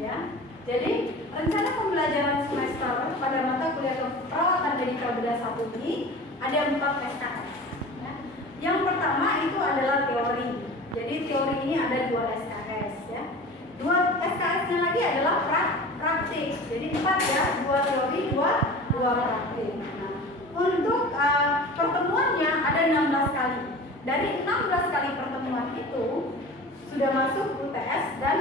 ya. Jadi rencana pembelajaran semester pada mata kuliah keperawatan medikal bedah 1 ini ada 4 SKS. Ya. Yang pertama itu adalah teori. Jadi teori ini ada 2 SKS ya. 2 SKS-nya lagi adalah praktik. Jadi 4 ya, 2 teori, 2 praktik. Nah, untuk pertemuannya ada 16 kali. Dari 16 kali pertemuan itu sudah masuk UTS dan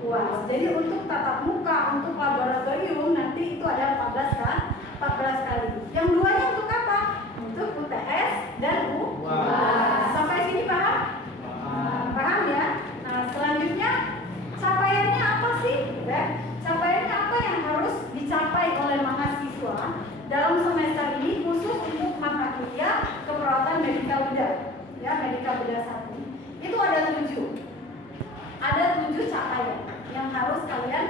UAS. Jadi untuk tatap muka, untuk laboratorium nanti itu ada 14 kali. Yang duanya untuk apa? Untuk UTS dan UAS. Sampai sini paham? Paham ya? Nah, selanjutnya capaiannya apa sih? Ya? Capaiannya apa yang harus dicapai oleh mahasiswa dalam semester ini khusus untuk mata kuliah keperawatan medikal bedah, ya, medikal bedah 1. Itu ada 7. Ada 7 capaian yang harus kalian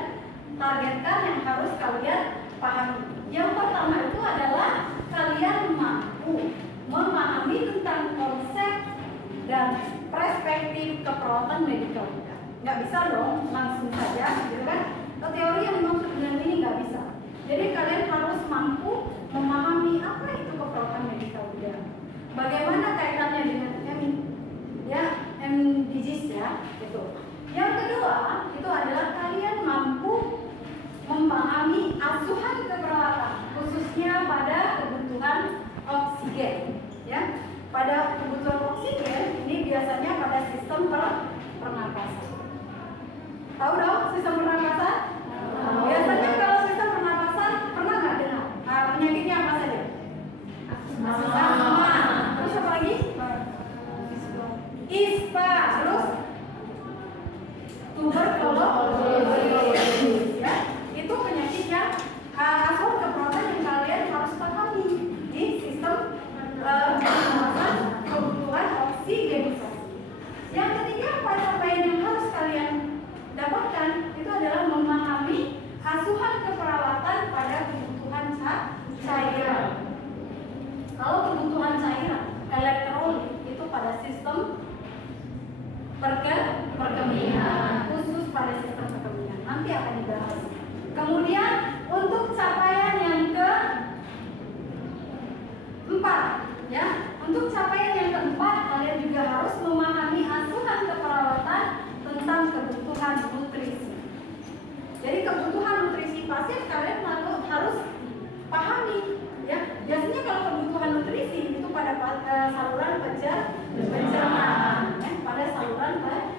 targetkan, yang harus kalian pahami. Yang pertama itu adalah kalian mampu memahami tentang konsep dan perspektif keperawatan medikal bedah. Nggak bisa dong langsung saja, gitu kan? Teori yang dimaksud dengan ini nggak bisa. Jadi kalian harus mampu memahami apa itu keperawatan medikal bedah. Bagaimana kaitannya dengan MDGs ya, gitu. Yang kedua itu adalah kalian mampu memahami asuhan keperawatan, khususnya pada kebutuhan oksigen, ya. Pada kebutuhan oksigen ini biasanya pada sistem pernapasan. Tahu dong sistem pernapasan? Biasanya kalau sistem pernapasan pernah nggak dengar? Penyakitnya apa saja? Asma. Terus apa lagi? ISPA. Terus tuberkulosis. Ya, itu penyakitnya asuhan keperawatan yang kalian harus pahami di sistem pernapasan kebutuhan oksigenisasi. Yang ketiga, capaian yang harus kalian dapatkan itu adalah memahami asuhan keperawatan pada kebutuhan cairan. Kalau kebutuhan cairan elektrolit itu pada sistem perkemihan, khusus pada sistem perkemihan. Nanti akan dibahas. Kemudian untuk capaian yang keempat, ya, untuk capaian yang keempat kalian juga harus memahami asuhan keperawatan tentang kebutuhan nutrisi. Jadi kebutuhan nutrisi pasien kalian harus pahami, ya. Biasanya kalau kebutuhan nutrisi itu pada saluran pencernaan, ya, pada saluran pencernaan.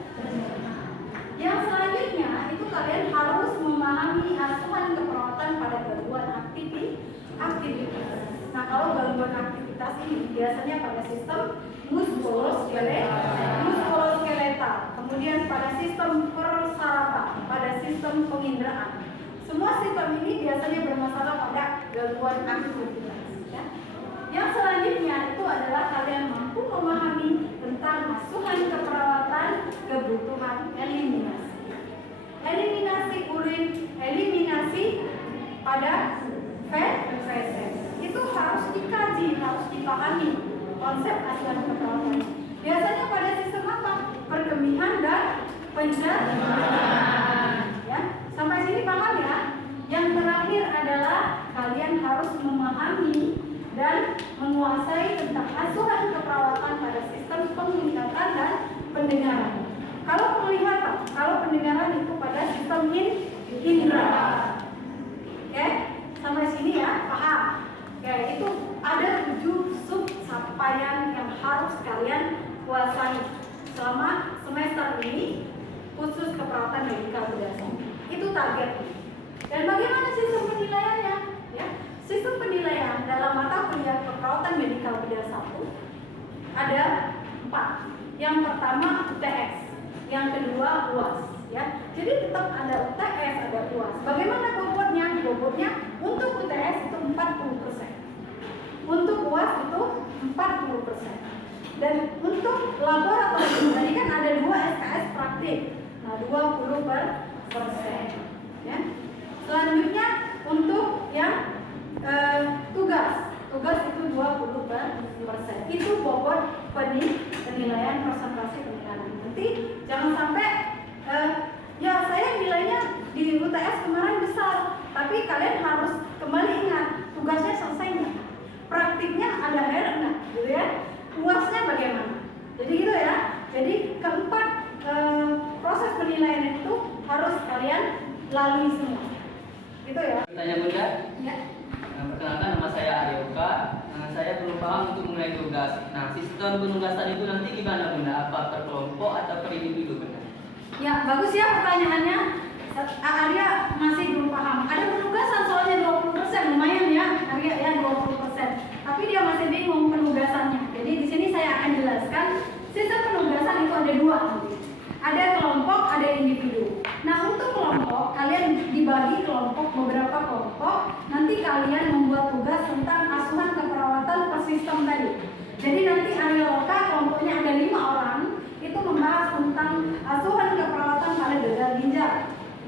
Yang selanjutnya itu kalian harus memahami asuhan keperawatan pada gangguan aktivitas. Nah, kalau gangguan aktivitas ini biasanya pada sistem muskuloskeletal, kemudian pada sistem persarafan, pada sistem penginderaan. Semua sistem ini biasanya bermasalah pada gangguan aktivitas. Ya. Yang selanjutnya itu adalah kalian mampu memahami tentang asuhan keperawatan kebutuhan eliminasi. Eliminasi urin, eliminasi pada feses. Itu harus dikaji, harus dipahami konsep asuhan keperawatan. Biasanya pada sistem apa? Perkemihan dan pencernaan. Ya, sampai sini paham ya? Yang terakhir adalah kalian harus memahami dan menguasai tentang asuhan keperawatan pada sistem penglihatan dan pendengaran. Kalau penglihatan, kalau pendengaran itu pada sistem indera. Oke, sampai sini ya, paham? Oke, itu ada 7 sub capaian yang harus kalian kuasai selama semester ini khusus keperawatan medikal bedah. Itu target. Dan bagaimana sistem penilaiannya? Ya, sistem penilaian dalam mata kuliah keperawatan medikal bedah 1 ada 4. Yang pertama UTS, yang kedua UAS. Ya, jadi tetap ada UTS, ada UAS. Bagaimana bobotnya? Bobotnya untuk UTS itu 40%. Untuk UAS itu 40%. Dan untuk laboratorium tadi kan ada 2 SKS praktik. Nah, 20%. Ya. Selanjutnya untuk yang tugas itu 20%. Itu bobot penilaian presentasi penilaian. Nanti jangan sampai ya saya nilainya di UTS kemarin besar, tapi kalian harus kembali ingat tugasnya selesai nggak, praktiknya ada error nggak, gitu ya. Puasnya bagaimana? Jadi gitu ya. Jadi keempat proses penilaian itu harus kalian lalui semua. Gitu ya. Bertanya Bunda? Ya. Perkenalkan, nama saya Aryoka. Saya belum paham untuk mulai tugas. Nah, sistem penugasan itu nanti gimana Bunda? Apa per kelompok atau per individu Bunda? Ya, bagus ya pertanyaannya. Arya masih belum paham. Ada penugasan soalnya 20%, lumayan ya. Arya ya 20%. Tapi dia masih bingung penugasannya. Jadi di sini saya akan jelaskan sistem penugasan itu ada dua. Ada kelompok, ada individu. Nah, untuk kelompok kalian dibagi kelompok beberapa kelompok. Nanti kalian membuat tugas tentang asuhan keperawatan per sistem tadi. Jadi nanti Arya Loka kelompoknya ada 5 orang. Itu membahas tentang asuhan keperawatan pada gagal ginjal.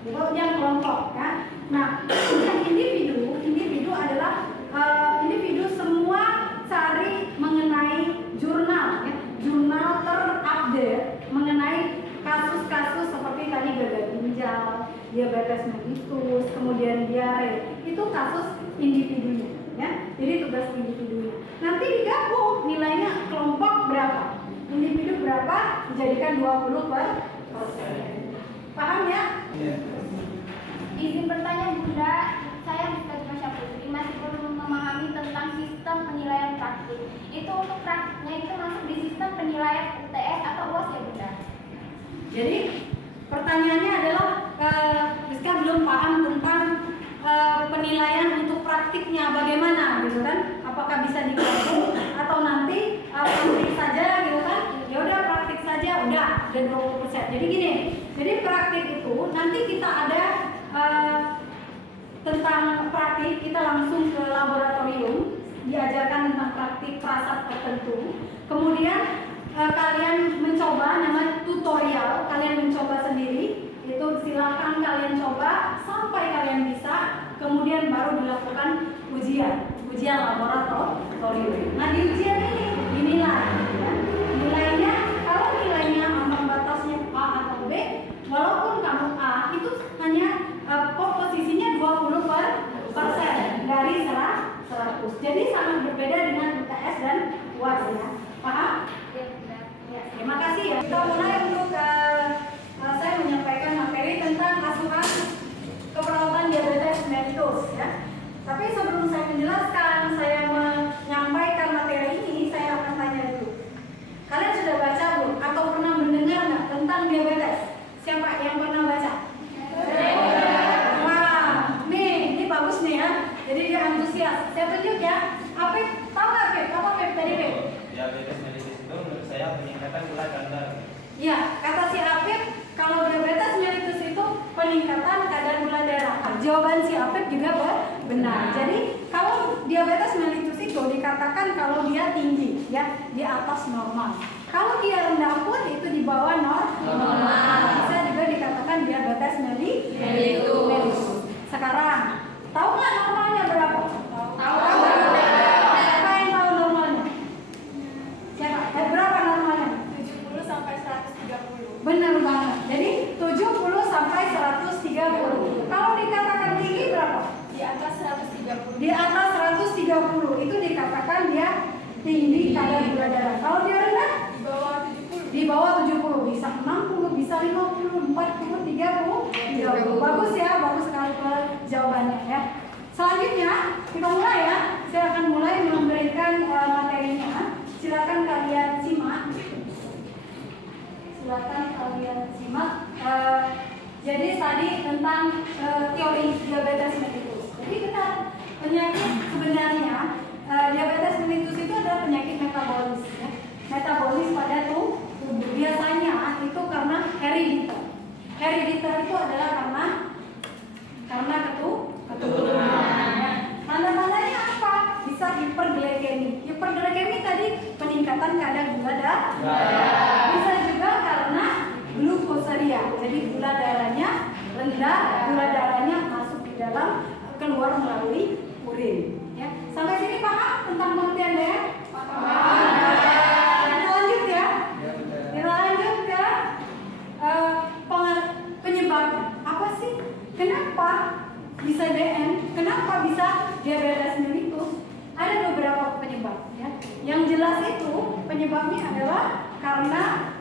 Itu yang kelompok ya. Nah, yang individu adalah individu semua cari mengenai jurnal ya. Jurnal terupdate mengenai kasus-kasus seperti tadi gagal ginjal, diabetes mellitus, kemudian diare. Itu kasus individunya ya. Jadi tugas individunya. Nanti digabung nilainya kelompok berapa? Individu berapa dijadikan 20%. Paham ya? Iya. Izin bertanya Bunda, saya Rizka Putri masih belum memahami tentang sistem penilaian praktik. Itu untuk praktiknya itu masuk di sistem penilaian UTS atau UAS ya Bunda? Jadi pertanyaannya adalah Rizka belum paham tentang penilaian untuk praktiknya bagaimana gitu kan? Apakah bisa digabung atau nanti praktik saja gitu kan? Ya udah praktik saja udah ada 20%. Jadi gini, jadi praktik itu nanti kita ada tentang praktik kita langsung ke laboratorium, diajarkan tentang praktik perasaan tertentu. Kemudian kalian mencoba, namanya tutorial, kalian mencoba sendiri. Itu silakan kalian coba sampai kalian bisa, kemudian baru dilakukan ujian laboratorium. Nah, di ujian ini dinilai ya. Nilainya, kalau nilainya ambang batasnya A atau B, walaupun kamu A itu hanya posisinya 20% dari 100. Jadi sangat berbeda dengan UTS dan UAS ya. Paham? Iya Bunda. Ya, terima kasih ya. Kita mulai untuk saya menyampaikan materi tentang asuhan keperawatan diabetes mellitus ya. Tapi sebelum saya menjelaskan, saya menyampaikan materi ini, saya akan tanya dulu. Kalian sudah baca belum atau pernah mendengar nggak tentang diabetes? Siapa yang pernah baca? Wah, ini bagus nih ya. Jadi dia antusias. Saya tunjuk ya. Apip, tahu nggak Pip? Apa Pip tadi Pip? Diabetes mellitus itu menurut saya peningkatan gula darah. Iya, kata si Apip, kalau diabetes mellitus itu peningkatan kadar gula darah. Jawaban si Apip juga benar. Jadi kalau diabetes mellitus itu dikatakan kalau dia tinggi, ya di atas normal. Kalau dia rendah pun itu di bawah normal. Bisa juga dikatakan diabetes mellitus. Sekarang, tahu nggak normalnya berapa? Tahu. Siapa yang tahu normalnya? Siapa? Berapa normalnya? 70 sampai 130. Benar banget. Jadi 70 sampai 130. Kalau dikatakan tinggi berapa? Di atas 130. Di atas 130 itu dikatakan dia tinggi kadar gula darah. Kalau dia rendah? Di bawah 70. Di bawah 70, bisa 60, bisa 50, 40, 30. Bagus ya, bagus sekali jawabannya ya. Selanjutnya kita mulai ya. Saya akan mulai memberikan materinya. Silakan kalian simak. Jadi tadi tentang teori diabetes mellitus. Jadi benar, penyakit sebenarnya diabetes mellitus itu adalah penyakit metabolis ya. Metabolis pada tubuh. Biasanya itu karena herediter. Herediter itu adalah karena keturunan. Ya. Tanda-tandanya apa? Bisa hiperglikemi. Hiperglikemi tadi peningkatan kadar gula darah. Bisa juga karena glukosuria. Jadi gula darahnya rendah, gula darahnya masuk di dalam, keluar melalui urin. Ya. Sampai sini paham tentang pengertian ya? Paham. Kita lanjut ya. Kita lanjut ke penyebabnya. Apa sih Kenapa bisa DM? Kenapa bisa diabetes mellitus? Ada beberapa penyebab ya. Yang jelas itu penyebabnya adalah karena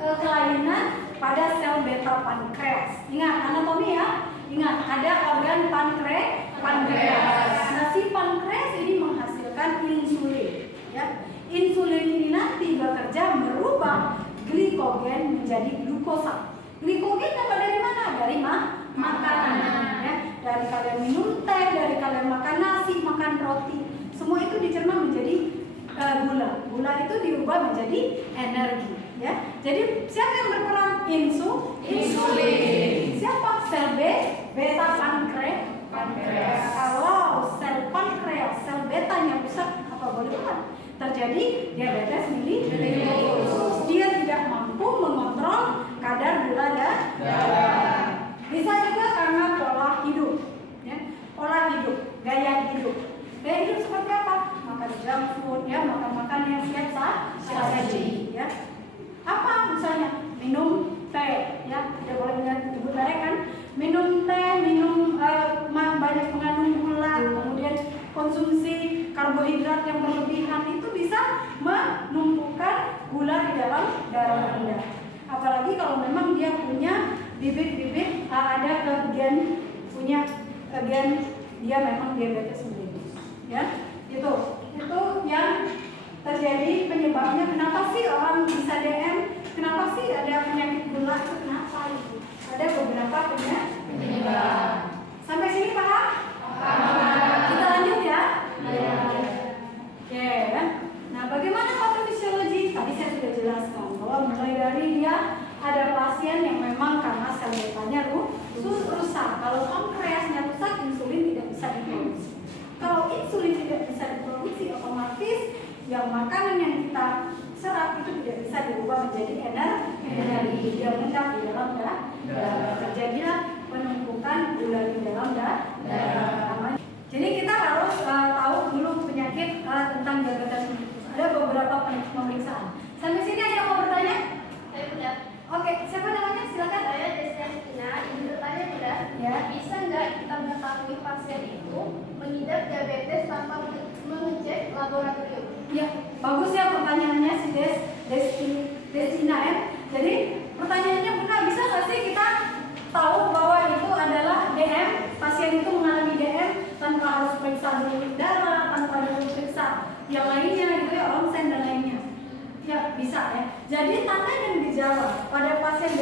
kelainan pada sel beta pankreas. Ingat anatomi ya. Ingat ada organ pankreas. Nah, si pankreas ini menghasilkan insulin ya. Insulin ini nanti bekerja merubah glikogen menjadi glukosa. Glikogen dapat dari mana? Dari makanan ya. Dari kalian minum teh, dari kalian makan nasi, makan roti, semua itu dicerna menjadi gula. Gula itu diubah menjadi energi ya. Jadi siapa yang berperan? Insulin. Siapa? Sel beta pankreas. Kalau sel pankreas, sel betanya rusak, apa boleh buat? Terjadi diabetes mellitus. Dia tidak mampu mengontrol kadar gula darah. Bisa juga karena pola hidup, ya. Pola hidup, gaya hidup. Gaya hidup seperti apa? Makan junk food, ya, makan yang siap saji, ya. Apa misalnya? Minum teh, ya. Tidak boleh menyebut merek kan? Minum teh, banyak mengandung gula, kemudian konsumsi karbohidrat yang berlebihan itu bisa menumpukan gula di dalam darah Anda. Apalagi kalau memang dia punya bibit-bibit ada gen dia memang diabetes mellitus ya. Itu yang terjadi penyebabnya. Kenapa sih orang bisa DM? Kenapa sih ada penyakit gula itu? Kenapa itu? Ada beberapa penyebab. Sampai sini paham? Kita lanjut ya. Oke ya. Nah, bagaimana patofisiologi? Tadi saya sudah jelaskan bahwa mulai dari dia ada pasien yang memang karena sel betanya rusak. Kalau pankreasnya rusak, insulin tidak bisa diproduksi. Kalau insulin tidak bisa diproduksi, otomatis yang makanan yang kita serap itu tidak bisa diubah menjadi energi. Dia mengendap di dalam darah. Terjadilah penumpukan gula di dalam darah. Jadi kita harus tahu dulu penyakit tentang diabetes mellitus. Ada beberapa pemeriksaan. Sampai sini ada yang mau bertanya? Saya punya. Oke, siapa namanya? Silakan. Saya Destina. Ingin bertanya Bunda, Ya. bisa nggak kita mengetahui pasien itu mengidap diabetes tanpa mengecek laboratorium? Ya, bagus ya pertanyaannya si Destina ya. Jadi pertanyaannya benar, bisa nggak sih kita tahu bahwa itu adalah DM, pasien itu mengalami DM tanpa harus periksa dulu darah, tanpa harus periksa yang lainnya gitu ya, ronsen dan lainnya. Ya bisa ya. Jadi tanda dan gejala pada pasien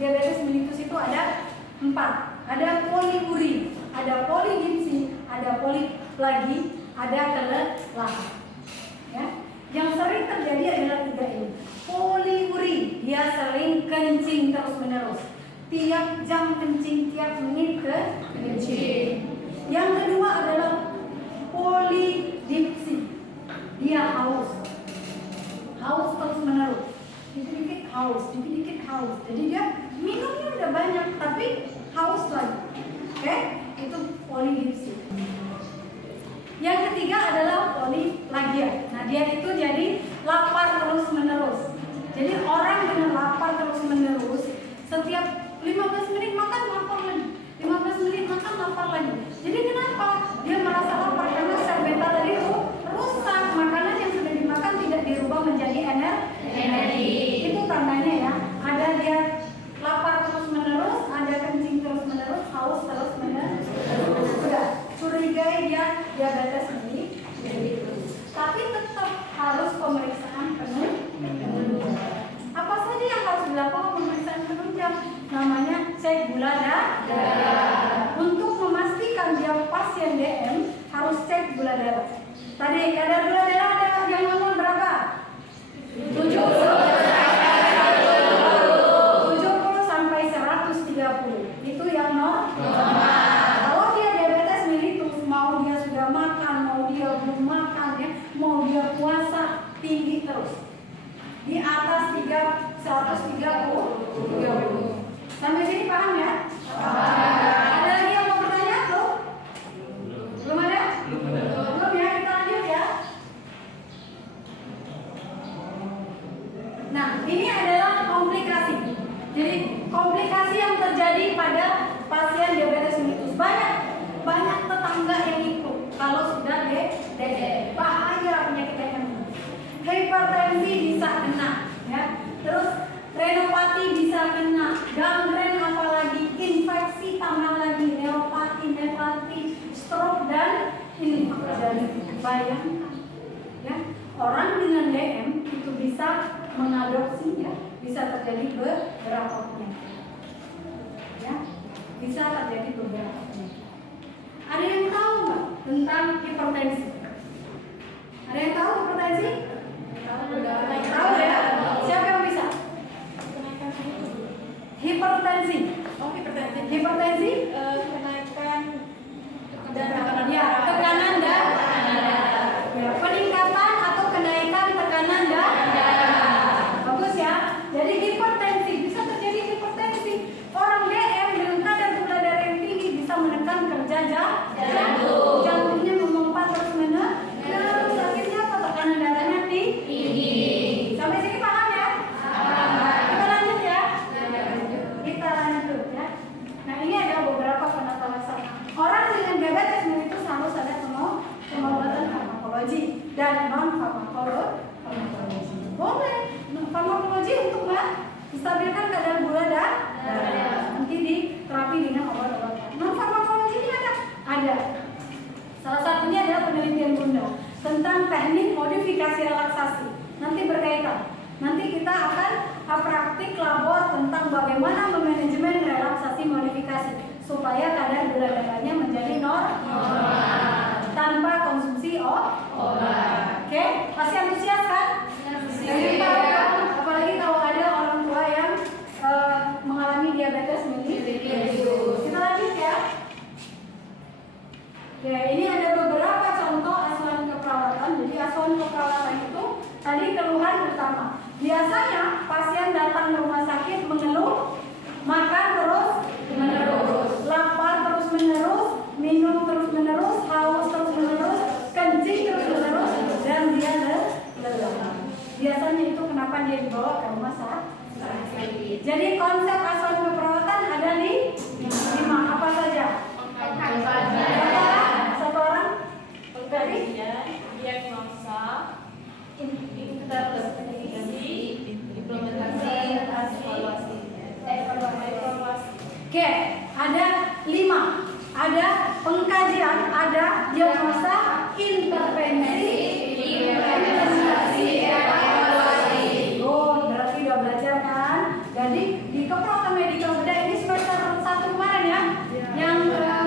diabetes mellitus itu ada 4. Ada poliuri, ada polidipsi, ada poliplagi, ada kelelahan. Ya. Yang sering terjadi adalah 3 ini. Poliuri, dia sering kencing terus menerus. Tiap jam kencing, tiap menit kencing. Yang kedua adalah polidipsi, dia haus terus menerus, dikit-dikit haus. Jadi dia minumnya udah banyak tapi haus lagi. Oke, itu polidipsi. Yang ketiga adalah poliplagia. Nah, dia itu jadi lapar terus menerus. Jadi orang dengan lapar terus menerus, setiap 15 menit makan lapar lagi. 15 menit makan lapar lagi. Jadi kenapa? Dia merasa lapar karena sel beta tadi rusak. Makanan yang sudah dimakan tidak dirubah menjadi energi. Itu tandanya ya. Ada dia lapar terus menerus, ada kencing terus menerus, haus terus menerus. Sudah curigai dia diabetes mellitus. Tapi tetap harus pemeriksaan penunjang. Apa saja yang harus dilakukan pemeriksaan penunjang? Namanya cek gula darah. Untuk memastikan dia pasien DM harus cek gula darah. Tadi kadar gula darah ada yang normal berapa? 70 sampai 130. Itu yang normal. Kalau dia diabetes mellitus, mau dia sudah makan, mau dia belum makan ya, mau dia puasa, tinggi terus. Di atas 130. Sampai sini paham ya? Ada lagi yang mau bertanya? Belum ada? Belum ya, kita lanjut ya. Nah, ini adalah komplikasi. Jadi komplikasi yang terjadi pada pasien Terus renopati bisa kena, gangren apalagi, infeksi tambah lagi, neuropati, nefrati, stroke dan ini dari bayangkan ya, orang dengan DM itu bisa mengadopsi ya, bisa terjadi beberapa penyakit ya, bisa terjadi beberapa penyakit. Ada yang tahu nggak tentang hipertensi? Ada yang tahu hipertensi? Tahu ya? Siapa yang bisa? Hipertensi. Hipertensi? Kenaikan ya, tekanan darah. Ya, peningkatan atau kenaikan tekanan darah. Bagus ya. Jadi hipertensi bisa terjadi hipertensi. Orang DM dengan kadar gula darah yang tinggi bisa menekan kerja jantung. Jantungnya memompa terus menerus. Akhirnya apa? Tekanan darahnya tinggi. Sampai sini paham ya? Kita lanjut ya. Kita lanjut ya. Nah ini ada beberapa penata-rasa. Orang dengan diabetes mellitus harus ada pengobatan farmakologi dan non farmakologi. Boleh farmakologi untuk menstabilkan kadar gula darah. Nanti diterapi dengan obat-obatan. Non farmakologi ini ada. Salah satunya adalah penelitian Bunda tentang teknik modifikasi relaksasi. Nanti berkaitan. Nanti kita akan praktik labor tentang bagaimana memanajemen relaksasi modifikasi supaya kadar gula darahnya menjadi normal tanpa konsumsi obat. Oke, pasti antusias kan? Jadi apalagi kalau ada orang tua yang mengalami diabetes mellitus. Kita lanjut ya. Ya, ini ada beberapa contoh asuhan keperawatan. Jadi asuhan keperawatan itu tadi keluhan utama. Biasanya pasien datang ke rumah sakit mengeluh, makan terus menerus, lapar terus menerus, minum terus menerus, haus terus menerus, kencing terus menerus, dan dia lelah. Biasanya itu kenapa dia dibawa ke rumah sakit. Jadi konsep asuhan keperawatan ada 5 apa saja? Satu orang dari diagnosa, intervensi, implementasi, evaluasi. Oke, ada 5. Ada pengkajian, ada diagnosa, intervensi, implementasi, evaluasi. Oh, berarti udah belajar kan? Jadi di keperawatan medikal bedah ini semester 1 kemarin ya, yang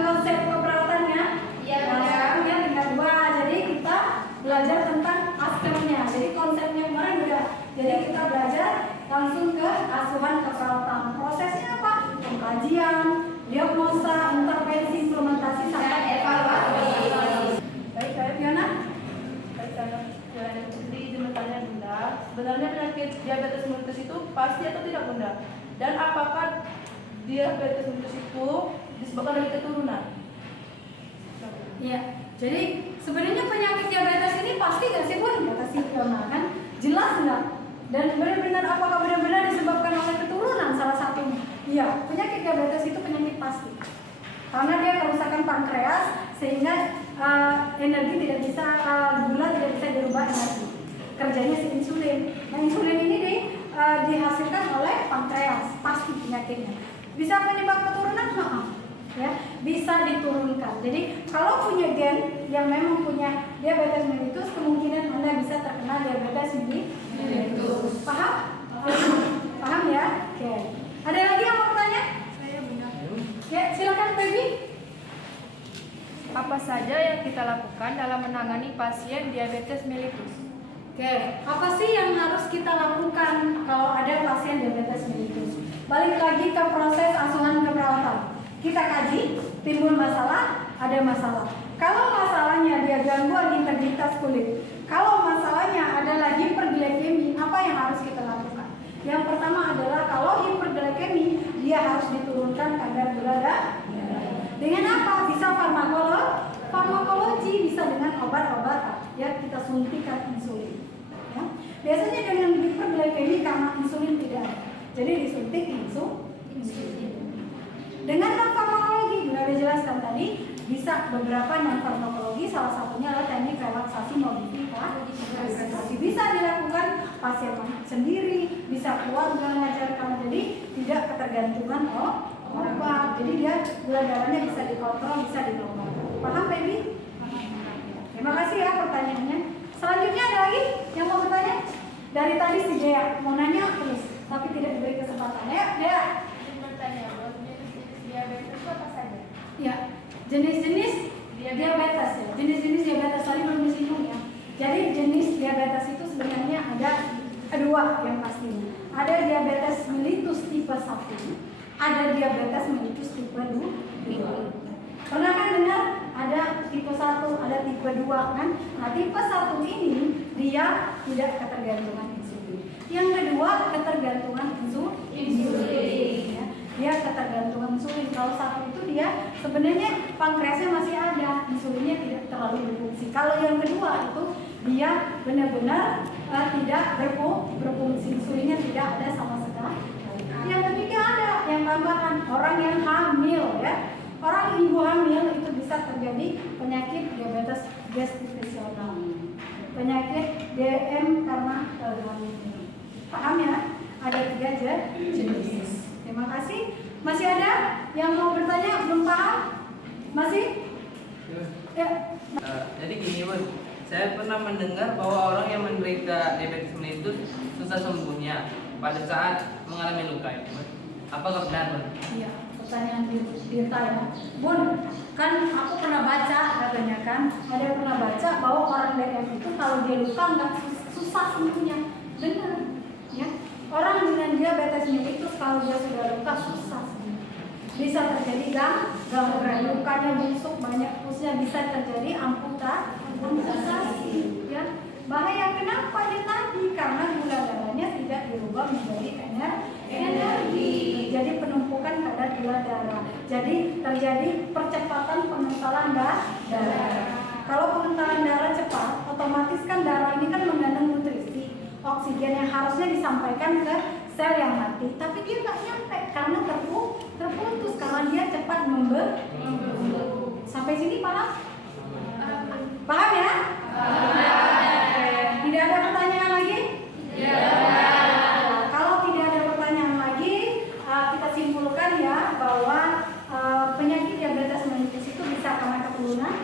konsep keperawatannya. Sekarang ya tingkat 2. Jadi kita belajar tentang aspeknya. Jadi konsepnya kemarin udah. Jadi kita belajar langsung ke asuhan keperawatan. Prosesnya apa? Pengkajian, diagnosa, intervensi, implementasi, sampai evaluasi. Baik, Fiona. Jadi izin bertanya Bunda, sebenarnya penyakit diabetes mellitus itu pasti atau tidak Bunda? Dan apakah diabetes mellitus itu disebabkan dari keturunan? Iya, jadi sebenarnya penyakit diabetes ini pasti nggak sih Bun? Kata si Fiona kan, jelas nggak? Dan benar-benar apakah benar-benar disebabkan oleh keturunan salah satunya? Iya, penyakit diabetes itu penyakit pasti. Karena dia kerusakan pankreas sehingga energi tidak bisa, gula tidak bisa dirubah energi. Kerjanya si insulin. Nah insulin ini dihasilkan oleh pankreas, pasti penyakitnya. Bisa penyebab keturunan? Maaf. Ya, bisa diturunkan. Jadi kalau punya gen yang memang punya diabetes mellitus, kemungkinan Anda bisa terkena diabetes mellitus. Paham? Paham ya? Oke. Ada lagi yang mau bertanya? Saya Bunda. Ya, silakan Baby. Apa saja yang kita lakukan dalam menangani pasien diabetes mellitus? Oke, apa sih yang harus kita lakukan kalau ada pasien diabetes mellitus? Balik lagi ke proses asuhan keperawatan. Kita kaji, timbul masalah, ada masalah. Kalau masalahnya dia gangguan integritas kulit, kalau masalahnya adalah hiperglikemi, apa yang harus kita lakukan? Yang pertama adalah kalau hiperglikemi, dia harus diturunkan kadar gula darah. Dengan apa? Bisa farmakologi, bisa dengan obat-obatan. Ya, kita suntikan insulin. Ya. Biasanya dengan hiperglikemi karena insulin tidak ada, jadi disuntik insulin. Dengan farmakologi, sudah dijelaskan tadi, Bisa beberapa non farmakologi, salah satunya adalah teknik relaksasi modifikasi. Bisa dilakukan pasien sendiri, bisa keluarga mengajarkan, jadi tidak ketergantungan obat. Jadi dia gula darahnya bisa dikontrol, bisa dinormal. Paham, Baby? Terima kasih ya pertanyaannya. Selanjutnya ada lagi yang mau bertanya? Dari tadi si Dea mau nanya terus, tapi tidak diberi kesempatan. Ya, Dea. Bertanya, jenis-jenis diabetes itu apa saja? Ya, jenis-jenis diabetes ya. Jenis-jenis diabetes tadi belum disinggung ya. Jadi jenis diabetes itu sebenarnya ada dua yang pastinya. Ada diabetes mellitus tipe 1, ada diabetes mellitus tipe 2. Pernah kan dengar ada tipe 1, ada tipe 2 kan? Nah, tipe 1 ini dia tidak ketergantungan insulin. Yang kedua, ketergantungan insulin. Ya. Dia ketergantungan insulin. Kalau 1 itu dia sebenarnya pankreasnya masih ada, insulinnya tidak terlalu berfungsi. Kalau yang kedua itu dia benar-benar tidak berfungsi, insulinnya tidak ada sama sekali. Yang ketiga ada yang tambahan, orang yang hamil ya. Orang ibu hamil itu bisa terjadi penyakit diabetes gestasional, penyakit DM karena hamil. Paham ya? Ada 3 jenis. Terima kasih. Masih ada yang mau bertanya? Belum paham? Masih? Ya. Jadi gini Bun, saya pernah mendengar bahwa orang yang menderita diabetes mellitus susah sembuhnya pada saat mengalami luka ya Bun. Apakah benar Bun? Iya, pertanyaan Dirta ya. Bun, kan aku pernah baca katanya kan, ada yang pernah baca bahwa orang DM itu kalau dia luka nggak susah sembuhnya. Benar, ya. Orang dengan diabetes mellitus kalau dia sudah luka susah sembuh. Bisa terjadi gangguan, lukanya busuk, banyak pusnya, bisa terjadi amputasi, ya. Bahaya kenapa ya tadi? Karena gula darahnya tidak dirubah menjadi energi. Jadi penumpukan kadar gula darah. Jadi terjadi percepatan pengentalan darah. Kalau pengentalan darah cepat, otomatis kan darah ini kan mengandung nutrisi, oksigen yang harusnya disampaikan ke sel yang mati, tapi dia nggak nyampe karena terputus karena dia cepat membentuk. Sampai sini paham? Paham ya? Tidak ada pertanyaan lagi? Kalau tidak ada pertanyaan lagi, kita simpulkan ya bahwa penyakit diabetes mellitus itu bisa karena keturunan,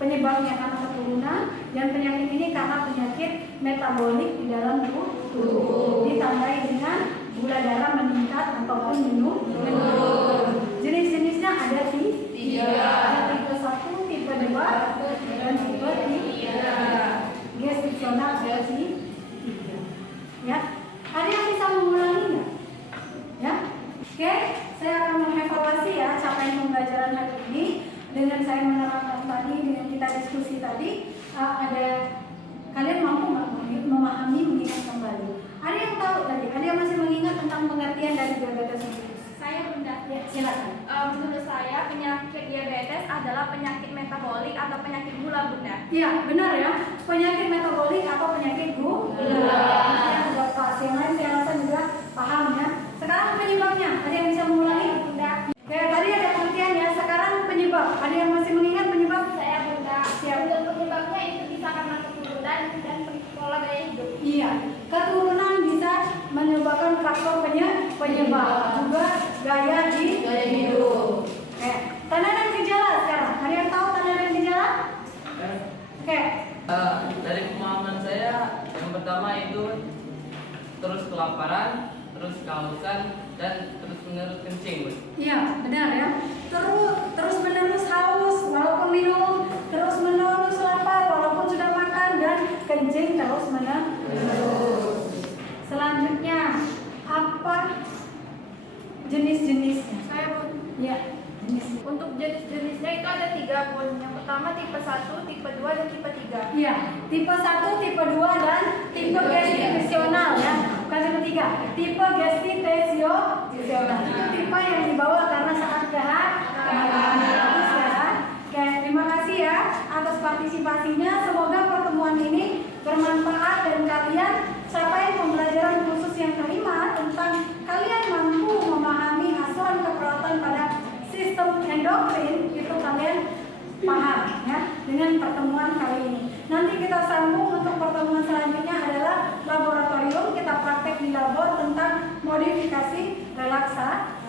penyebabnya karena keturunan, dan penyakit ini karena penyakit metabolik di dalam tubuh, ditandai dengan gula darah meningkat ataupun menurun. Jenis-jenisnya ada tipe 1, tipe 2, dan tipe 3. Gestasional ada 3. Ya, ada yang bisa mengulangi nggak? Ya, oke, saya akan mengevaluasi ya capaian pembelajaran hari ini dengan saya menerangkan tadi, dengan kita diskusi tadi. Ada kalian mampu nggak memahami, mengingat kembali? Ada yang tahu tadi? Ada yang masih mengingat tentang pengertian dari diabetes mellitus? Saya Bunda. Ya, silakan. Menurut saya penyakit diabetes adalah penyakit metabolik atau penyakit gula Bunda. Iya, benar ya. Penyakit metabolik atau penyakit gula. Ya, buat pasien lain saya rasa juga paham ya. Sekarang penyebabnya, ada yang bisa mengulangi? Bunda. Oke, tadi ada pengertian ya. Sekarang penyebab. Ada yang masih mengingat penyebab? Saya Bunda. Siap. Untuk penyebabnya itu bisa karena keturunan dan pola gaya hidup. Iya, keturunan bisa menyebabkan faktor penyebab, juga gaya hidup. Oke, tanda dan gejala sekarang. Ada yang tahu tanda dan gejala? Oke. Dari pemahaman saya, yang pertama itu terus kelaparan, terus kehausan, dan terus menerus kencing Bun. Iya, benar ya. Terus menerus haus walaupun minum, terus menerus lapar walaupun sudah makan, dan kencing terus menerus. Selanjutnya, apa jenis-jenisnya? Saya Bun. Ya, jenis. Untuk jenis-jenisnya itu ada 3 Bun. Yang pertama tipe 1, tipe 2, dan tipe 3. Iya, tipe 1, tipe 2, dan tipe gestasional ya. Bukan tipe 3. Tipe gestasional. Itu tipe yang dibawa karena saat bagus ya. Oke, terima kasih ya atas partisipasinya. Semoga pertemuan ini bermanfaat dan kalian capai pembelajaran khusus yang kelima tentang kalian mampu memahami asuhan keperawatan pada sistem endokrin. Itu kalian dengan pertemuan kali ini. Nanti kita sambung untuk pertemuan selanjutnya adalah laboratorium. Kita praktek di labor tentang modifikasi relaksasi.